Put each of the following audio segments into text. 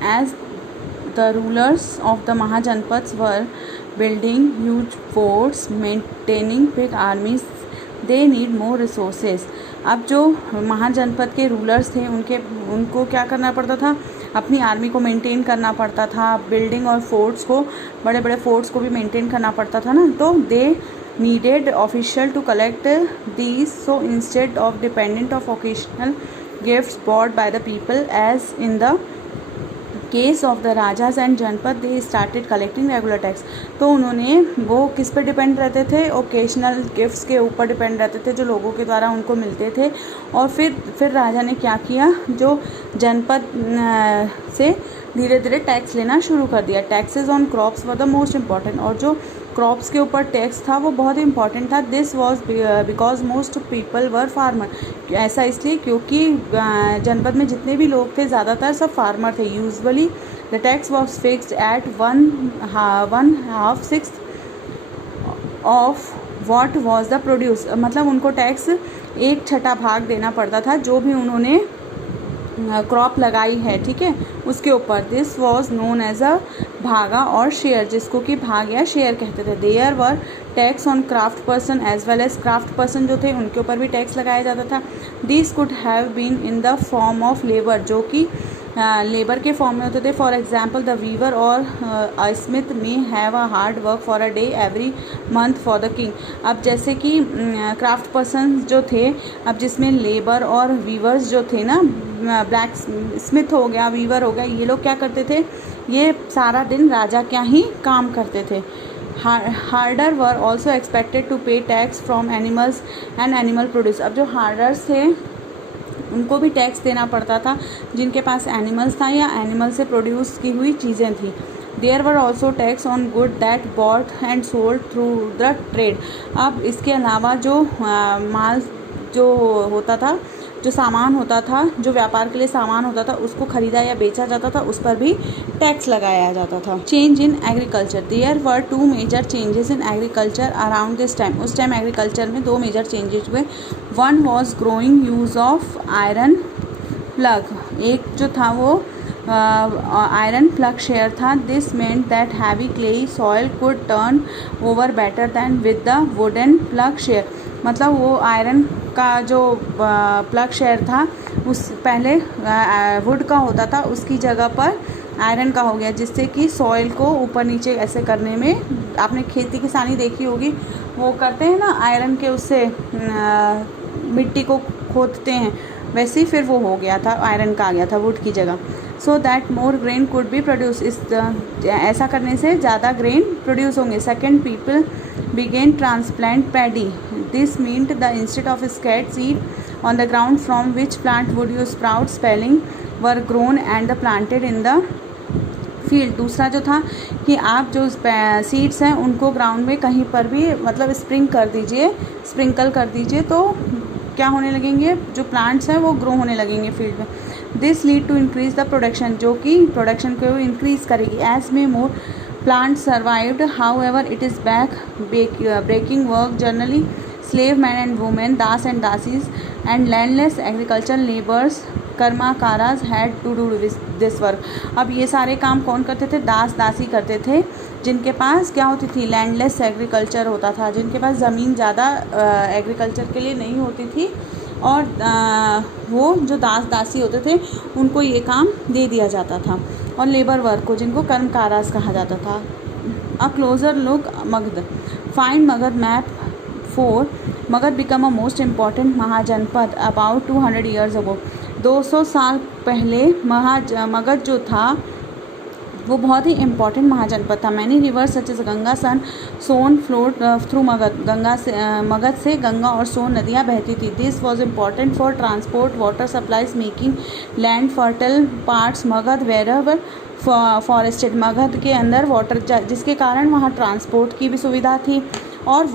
As the rulers of the Mahajanpads were building huge forts, maintaining big armies, they need more resources. अब जो महाजनपद के rulers थे उनको क्या करना पड़ता था, अपनी आर्मी को मेंटेन करना पड़ता था, बिल्डिंग और फोर्ट्स को, बड़े बड़े फोर्ट्स को भी मेंटेन करना पड़ता था ना, तो दे needed official to collect these. So instead of dependent of occasional gifts bought by the people, as in the case of the rajas and janapada, they started collecting regular tax. तो उन्होंने वो किस पे डिपेंड रहते थे, ओकेशनल गिफ्ट्स के ऊपर depend रहते थे जो लोगों के द्वारा उनको मिलते थे. और फिर राजा ने क्या किया, जो जनपद से धीरे धीरे टैक्स लेना शुरू कर दिया. Taxes on crops were the most important, और जो क्रॉप्स के ऊपर टैक्स था वो बहुत ही इंपॉर्टेंट था. This was because most people were farmer. ऐसा इसलिए क्योंकि जनपद में जितने भी लोग थे ज़्यादातर सब फार्मर थे. Usually the tax was fixed at 1/6 of what was the produce. मतलब उनको टैक्स 1/6 भाग देना पड़ता था जो भी उन्होंने क्रॉप लगाई है, ठीक है, उसके ऊपर. This was known as a bhaga or share, जिसको कि भाग या शेयर कहते थे. There were tax on craft person as well as, craft person जो थे उनके ऊपर भी टैक्स लगाया जाता था. This could have been in the form of labour, जो कि लेबर के फॉर्म में होते थे. For example the weaver or smith may have a hard work for a day every month for the king. अब जैसे कि क्राफ्ट पर्सन जो थे, अब जिसमें लेबर और वीवर्स जो थे ना, ब्लैक स्मिथ हो गया, वीवर हो गया, ये लोग क्या करते थे, ये सारा दिन राजा क्या ही काम करते थे. Herders were also expected to pay tax from animals and animal produce. अब जो हार्डर्स थे उनको भी टैक्स देना पड़ता था जिनके पास एनिमल्स था या एनिमल से प्रोड्यूस की हुई चीज़ें थी. There were also tax on good that bought and sold through the trade. अब इसके अलावा जो माल जो होता था, जो सामान होता था, जो व्यापार के लिए सामान होता था, उसको खरीदा या बेचा जाता था, उस पर भी टैक्स लगाया जाता था. Change in agriculture. There were 2 major changes in agriculture around this time. उस टाइम एग्रीकल्चर में 2 मेजर चेंजेस हुए. One was growing use of iron plough. एक जो था वो आयरन प्लग शेयर था. This meant that heavy clayey soil could turn over better than with the wooden ploughshare. मतलब वो आयरन का जो प्लग शेयर था उस पहले वुड का होता था, उसकी जगह पर आयरन का हो गया, जिससे कि सॉइल को ऊपर नीचे ऐसे करने में, आपने खेती किसानी देखी होगी, वो करते हैं ना आयरन के, उससे मिट्टी को खोदते हैं, वैसे ही फिर वो हो गया था, आयरन का आ गया था वुड की जगह. So that more grain could be produce. ऐसा करने से ज़्यादा ग्रेन प्रोड्यूस होंगे. Second, people began transplant paddy. This meant the instead of scat seed on the ground from which plant would you sprout spelling were grown and the planted in the field. दूसरा जो था कि आप जो seeds हैं उनको ground में कहीं पर भी मतलब स्प्रिंकल कर दीजिए, तो क्या होने लगेंगे, जो प्लांट्स हैं वो ग्रो होने लगेंगे फील्ड में. This lead to increase the production, जो कि प्रोडक्शन को इंक्रीज करेगी. As may more plant survived, however it is back breaking work generally slave men and women, das and dasis, and landless agricultural laborers, karmakaras had to do this work. अब ये सारे काम कौन करते थे, दास दासी करते थे, जिनके पास क्या होती थी, लैंडलेस एग्रीकल्चर होता था, जिनके पास ज़मीन ज़्यादा एग्रीकल्चर के लिए नहीं होती थी, और वो जो दास दासी होते थे उनको ये काम दे दिया जाता था. और लेबर वर्क को, जिनको कर्मकाराज कहा जाता था. A closer look Magadha. Find Magadha map 4. Magadha become a most important mahajanapada about 200 years ago. 200 साल पहले मगध जो था वो बहुत ही इम्पॉर्टेंट महाजनपद था. Many rivers such as Ganga, Son, Son flowed through Magadha. Magadha से गंगा और सोन नदियाँ बहती थी. This was important for transport water supplies, making land fertile parts Magadha wherever forested. Magadha के अंदर वाटर, जिसके कारण वहाँ ट्रांसपोर्ट की भी सुविधा थी और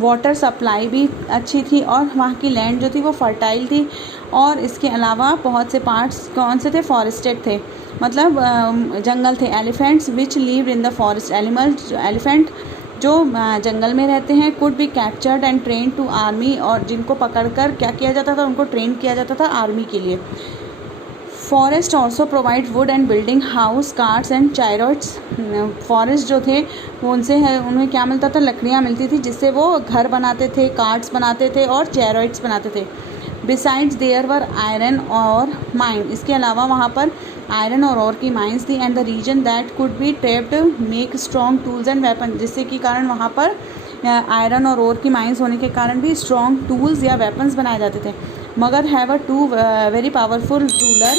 वाटर सप्लाई भी अच्छी थी, और वहाँ की लैंड जो थी वो फर्टाइल थी. और इसके अलावा बहुत से पार्ट्स कौन से थे, फॉरेस्टेड थे, मतलब जंगल थे. Elephants which lived in the forest. Elephant जो जंगल में रहते हैं, could be captured and train to army, और जिनको पकड़कर क्या किया जाता था, उनको ट्रेन किया जाता था आर्मी के लिए. Forest also provide would and building house carts and chariots. Forest जो थे वो उनसे है उन्हें क्या मिलता था, लकड़ियाँ मिलती थी जिससे वो घर बनाते थे, कार्ट्स बनाते थे और चैरियट्स बनाते थे। Besides there were iron ore mine, इसके अलावा वहाँ पर आयरन और की माइंस थी। And the reason that could be tapped make strong tools and weapon, जिससे कि कारण वहाँ पर आयरन और की माइंस होने के कारण भी स्ट्रॉन्ग टूल्स या वेपन्स बनाए जाते थे। Magadha have a two very powerful ruler,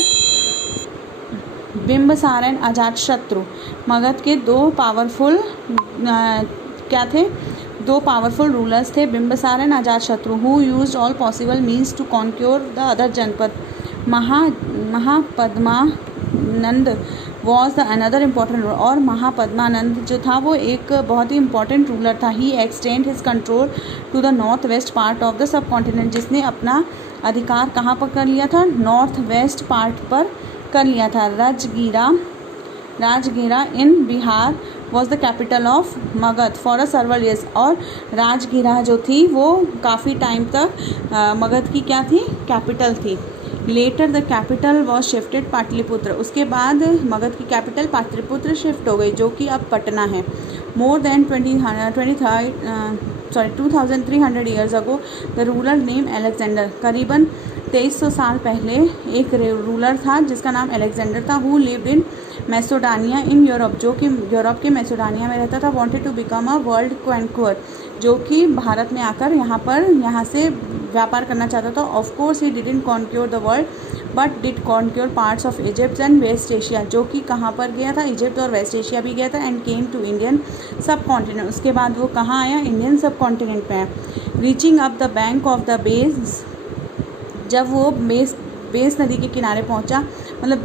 Bimbisara and Ajatashatru. Magadha के दो पावरफुल क्या थे, दो पावरफुल रूलर्स थे, Bimbisara and Ajatashatru, who used all possible means to conquer the other janapada. Mahapadma Nanda was the another important, और महापद्मानंद जो था वो एक बहुत ही इंपॉर्टेंट रूलर था। He extend his control to the north west part of the subcontinent, जिसने अपना अधिकार कहाँ पर कर लिया था, नॉर्थ वेस्ट पार्ट पर कर लिया था। Rajgira in Bihar was the capital of Magadha for a several years, और राजगीरा जो थी वो काफ़ी टाइम तक मगध की क्या थी, कैपिटल थी। Later the capital was shifted Pataliputra, उसके बाद मगध की कैपिटल पाटलिपुत्र शिफ्ट हो गई जो कि अब पटना है। More than 2300 years ago the ruler name Alexander, करीबन 2300 साल पहले एक रूलर था जिसका नाम अलेक्जेंडर था, who lived in Macedonia in Europe, जो कि यूरोप के मैसोडानिया में रहता था। Wanted to become a world conqueror, जो कि भारत में आकर यहाँ से व्यापार करना चाहता था। Of course he didn't conquer the world but did conquer parts of Egypt and West Asia, जो कि कहाँ पर गया था, इजिप्ट और वेस्ट एशिया भी गया था। एंड केम टू इंडियन सब कॉन्टिनेंट, उसके बाद वो कहाँ आया, इंडियन सब कॉन्टिनेंट पे आया। Reaching up the bank of the Beas, जब वो बेस नदी के किनारे पहुंचा, मतलब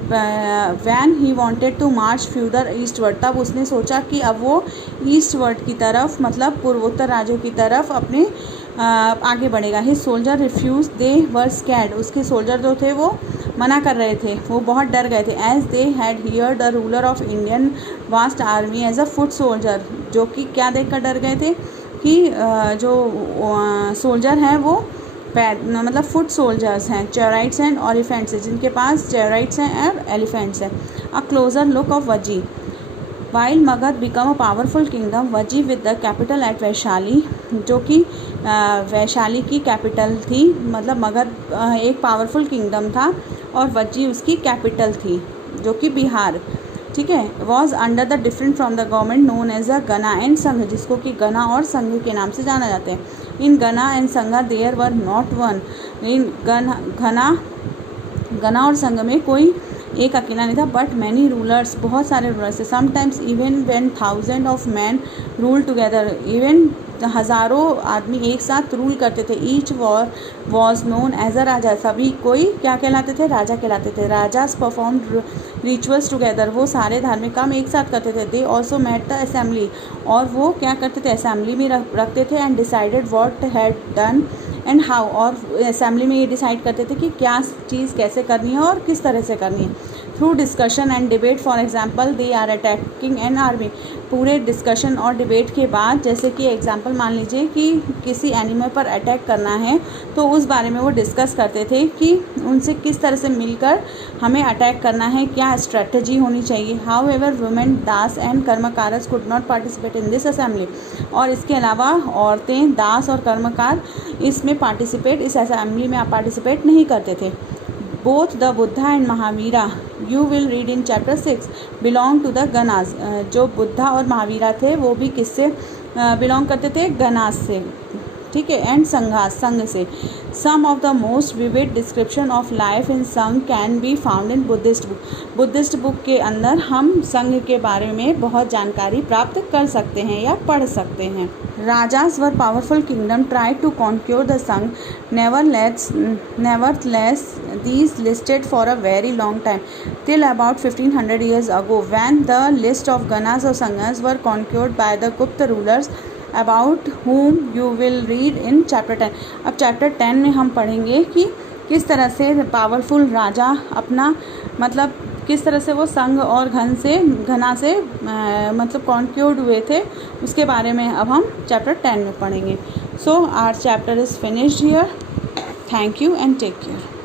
when he wanted to march further eastward, तब उसने सोचा कि अब वो ईस्टवर्ड की तरफ, मतलब पूर्वोत्तर राज्यों की तरफ अपने आगे बढ़ेगा। हिज सोल्जर रिफ्यूज, दे वर स्कैर्ड, उसके सोल्जर जो थे वो मना कर रहे थे, वो बहुत डर गए थे। As they had hear the ruler of Indian vast army as a foot soldier, जो कि क्या देखकर डर गए थे कि जो सोल्जर हैं वो मतलब फुट सोल्जर्स हैं, चैरियट्स एंड एलिफेंट्स हैं, जिनके पास चैरियट्स हैं और एलिफेंट्स हैं। A closer look of Vajji, while Magadha become a powerful kingdom, Vajji with the capital at Vaishali, जो कि वैशाली की कैपिटल थी, मतलब मगध एक पावरफुल किंगडम था और वजी उसकी कैपिटल थी, जो कि बिहार, ठीक है। Was under the different from the government known as a gana and संघ, जिसको कि गना और संघ के नाम से जाना जाते हैं। इन गना एंड संघा देयर वर नॉट वन, इन गना और संघ में कोई एक अकेला नहीं था, बट मैनी रूलर्स, बहुत सारे रूलर्स थे। Sometimes even when thousand of man rule together, even हज़ारों आदमी एक साथ रूल करते थे। Each was known as a raja, सभी कोई क्या कहलाते थे, राजा कहलाते थे। राजास परफॉर्म रिचुअल्स टुगेदर, वो सारे धार्मिक काम एक साथ करते थे। They also met the assembly, और वो क्या करते थे, असेंबली में रखते थे। And decided what had done and how, और असेंबली में ये डिसाइड करते थे कि क्या चीज़ कैसे करनी है और किस तरह से करनी है। Through discussion and debate, for example they are attacking an army, पूरे डिस्कशन और डिबेट के बाद, जैसे कि एग्जाम्पल मान लीजिए कि किसी एनिमल पर अटैक करना है तो उस बारे में वो डिस्कस करते थे कि उनसे किस तरह से मिलकर हमें अटैक करना है, क्या स्ट्रेटजी होनी चाहिए। However women dasa and karmakaras could not participate in this assembly, और इसके अलावा औरतें, दास और कर्मकार इसमें इस असेंबली में पार्टिसिपेट नहीं करते थे। Both the Buddha and Mahavira, you will read in chapter 6, belong to the ganas, जो बुद्धा और महावीरा थे वो भी किससे बिलोंग करते थे, गणास से, ठीक है। एंड संघास, संघ से। Some of the most vivid description of life in sangha can be found in Buddhist book, Buddhist book के अंदर हम संघ के बारे में बहुत जानकारी प्राप्त कर सकते हैं या पढ़ सकते हैं। Rajas were powerful kingdom try to conquer the sangha, nevertheless these listed for a very long time till about 1500 years ago, when the list of ganas or sanghas were conquered by the Gupta rulers, about whom you will read in chapter 10। अब chapter 10 में हम पढ़ेंगे कि किस तरह से powerful राजा अपना, मतलब किस तरह से वो संघ और घना से मतलब कॉन्क्योर्ड हुए थे, उसके बारे में अब हम चैप्टर 10 में पढ़ेंगे। So our chapter is finished here. Thank you and take care.